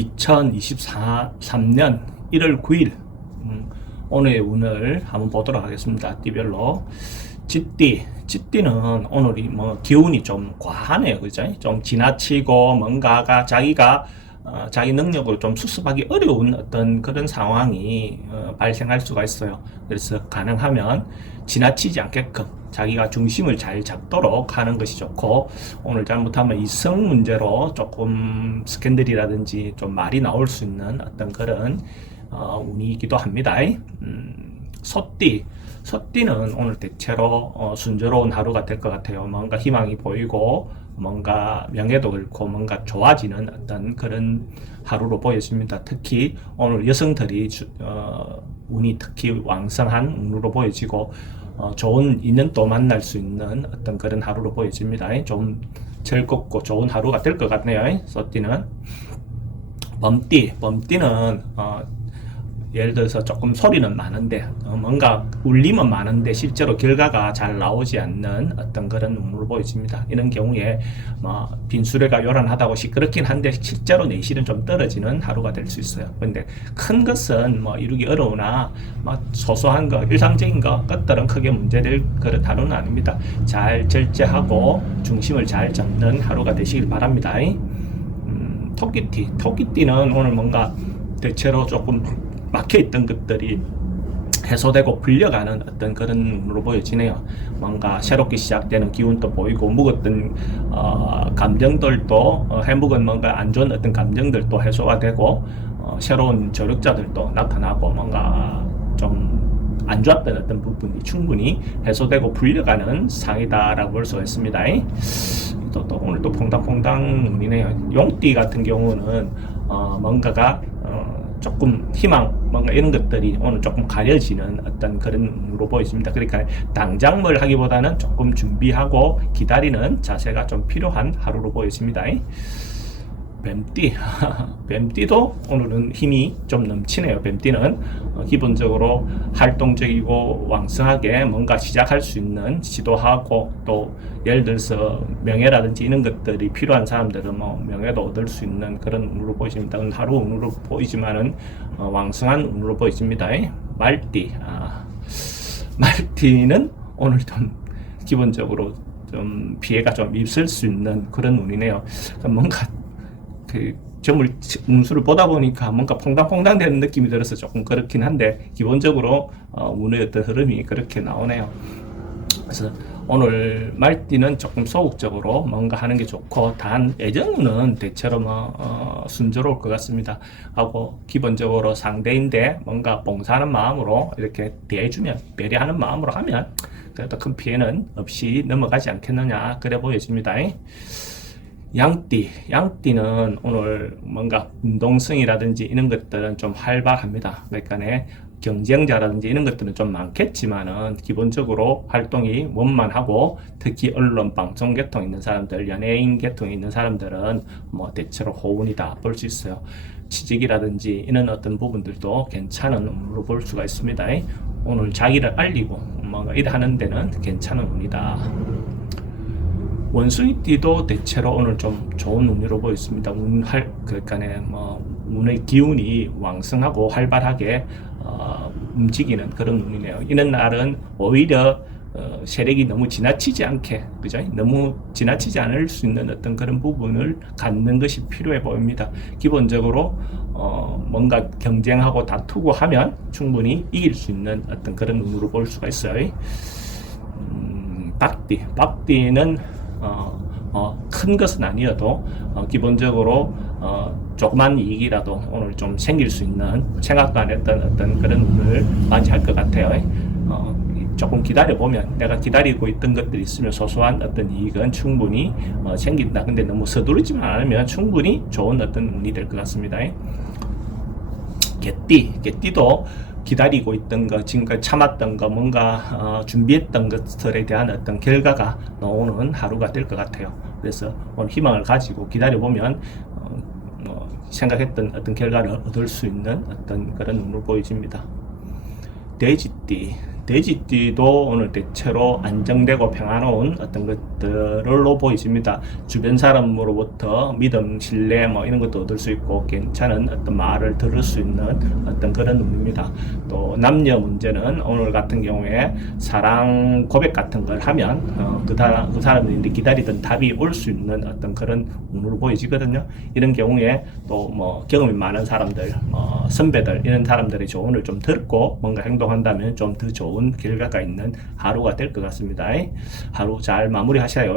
2023년 1월 9일 오늘의 운을 한번 보도록 하겠습니다. 띠별로 쥐띠는 오늘이 뭐 기운이 좀 과하네요. 그죠? 좀 지나치고 뭔가가 자기가 자기 능력으로 좀 수습하기 어려운 어떤 그런 상황이 발생할 수가 있어요. 그래서 가능하면 지나치지 않게끔 자기가 중심을 잘 잡도록 하는 것이 좋고, 오늘 잘못하면 이성 문제로 조금 스캔들이라든지 좀 말이 나올 수 있는 어떤 그런 운이기도 합니다. 소띠는 오늘 대체로 순조로운 하루가 될 것 같아요. 뭔가 희망이 보이고 뭔가 명예도 그렇고 뭔가 좋아지는 어떤 그런 하루로 보여집니다. 특히 오늘 여성들이 운이 특히 왕성한 운으로 보여지고 좋은 인연도 만날 수 있는 어떤 그런 하루로 보여집니다. 좀 즐겁고 좋은 하루가 될 것 같네요. 소띠는. 범띠는 예를 들어서 조금 소리는 많은데 뭔가 울림은 많은데 실제로 결과가 잘 나오지 않는 어떤 그런 운으로 보여집니다. 이런 경우에 빈수레가 요란하다고 시끄럽긴 한데 실제로 내실은 좀 떨어지는 하루가 될 수 있어요. 근데 큰 것은 이루기 어려우나 소소한 거, 일상적인 것들은 크게 문제될 그런 하루는 아닙니다. 잘 절제하고 중심을 잘 잡는 하루가 되시길 바랍니다. 토끼띠는 오늘 뭔가 대체로 조금 막혀있던 것들이 해소되고 풀려가는 어떤 그런 운으로 보여지네요. 뭔가 새롭게 시작되는 기운도 보이고, 묵었던 감정들도 해묵은 뭔가 안 좋은 어떤 감정들도 해소가 되고, 새로운 저력자들도 나타나고, 뭔가 좀 안 좋았던 어떤 부분이 충분히 해소되고 풀려가는 상이다라고 볼 수가 있습니다. 또 오늘 또 퐁당퐁당 운이네요. 용띠 같은 경우는 뭔가가 조금 희망, 뭔가 이런 것들이 오늘 조금 가려지는 어떤 그런 운으로 보여집니다. 그러니까 당장 뭘 하기보다는 조금 준비하고 기다리는 자세가 좀 필요한 하루로 보여집니다. 뱀띠도 오늘은 힘이 좀 넘치네요. 뱀띠는 기본적으로 활동적이고 왕성하게 뭔가 시작할 수 있는, 지도하고 또 예를 들어서 명예라든지 이런 것들이 필요한 사람들은 명예도 얻을 수 있는 그런 운으로 보여집니다. 하루 운으로 보이지만은 왕성한 운으로 보여집니다. 말띠는 오늘 좀 기본적으로 좀 피해가 좀 있을 수 있는 그런 운이네요. 뭔가 점을 운수를 보다 보니까 뭔가 퐁당퐁당 되는 느낌이 들어서 조금 그렇긴 한데, 기본적으로 운의 어떤 흐름이 그렇게 나오네요. 그래서 오늘 말띠는 조금 소극적으로 뭔가 하는 게 좋고, 단 애정운은 대체로 순조로울 것 같습니다. 하고 기본적으로 상대인데 뭔가 봉사하는 마음으로 이렇게 대해주면, 배려하는 마음으로 하면 그래도 큰 피해는 없이 넘어가지 않겠느냐, 그래 보여집니다. 양띠는 오늘 뭔가 운동성이라든지 이런 것들은 좀 활발합니다. 그러니까 경쟁자라든지 이런 것들은 좀 많겠지만은 기본적으로 활동이 원만하고, 특히 언론, 방송 계통 있는 사람들, 연예인 계통에 있는 사람들은 대체로 호운이다 볼 수 있어요. 취직이라든지 이런 어떤 부분들도 괜찮은 운으로 볼 수가 있습니다. 오늘 자기를 알리고 뭔가 일하는 데는 괜찮은 운이다. 원숭이띠도 대체로 오늘 좀 좋은 운으로 보였습니다. 그러니까 운의 기운이 왕성하고 활발하게 움직이는 그런 운이네요. 이런 날은 오히려 세력이 너무 지나치지 않게, 그죠? 너무 지나치지 않을 수 있는 어떤 그런 부분을 갖는 것이 필요해 보입니다. 기본적으로 뭔가 경쟁하고 다투고 하면 충분히 이길 수 있는 어떤 그런 운으로 볼 수가 있어요. 박띠는 큰 것은 아니어도 기본적으로 조그만 이익이라도 오늘 좀 생길 수 있는, 생각도 안 했던 어떤 그런 운을 맞이할 것 같아요. 조금 기다려보면, 내가 기다리고 있던 것들이 있으면 소소한 어떤 이익은 충분히 생긴다. 근데 너무 서두르지만 않으면 충분히 좋은 어떤 운이 될 것 같습니다. 개띠도 기다리고 있던 거, 지금까지 참았던 거, 뭔가 준비했던 것들에 대한 어떤 결과가 나오는 하루가 될 것 같아요. 그래서 오늘 희망을 가지고 기다려보면 생각했던 어떤 결과를 얻을 수 있는 어떤 그런 운으로 보여집니다. 돼지띠도 오늘 대체로 안정되고 평안로운 어떤 것들로 보이십니다. 주변 사람으로부터 믿음, 신뢰 뭐 이런 것도 얻을 수 있고 괜찮은 어떤 말을 들을 수 있는 어떤 그런 운입니다. 또 남녀 문제는 오늘 같은 경우에 사랑 고백 같은 걸 하면 그 사람들이 기다리던 답이 올 수 있는 어떤 그런 운으로 보여지거든요. 이런 경우에 또 뭐 경험이 많은 사람들, 선배들 이런 사람들의 조언을 좀 듣고 뭔가 행동한다면 좀 더 좋은 결과가 있는 하루가 될 것 같습니다. 하루 잘 마무리하셔요.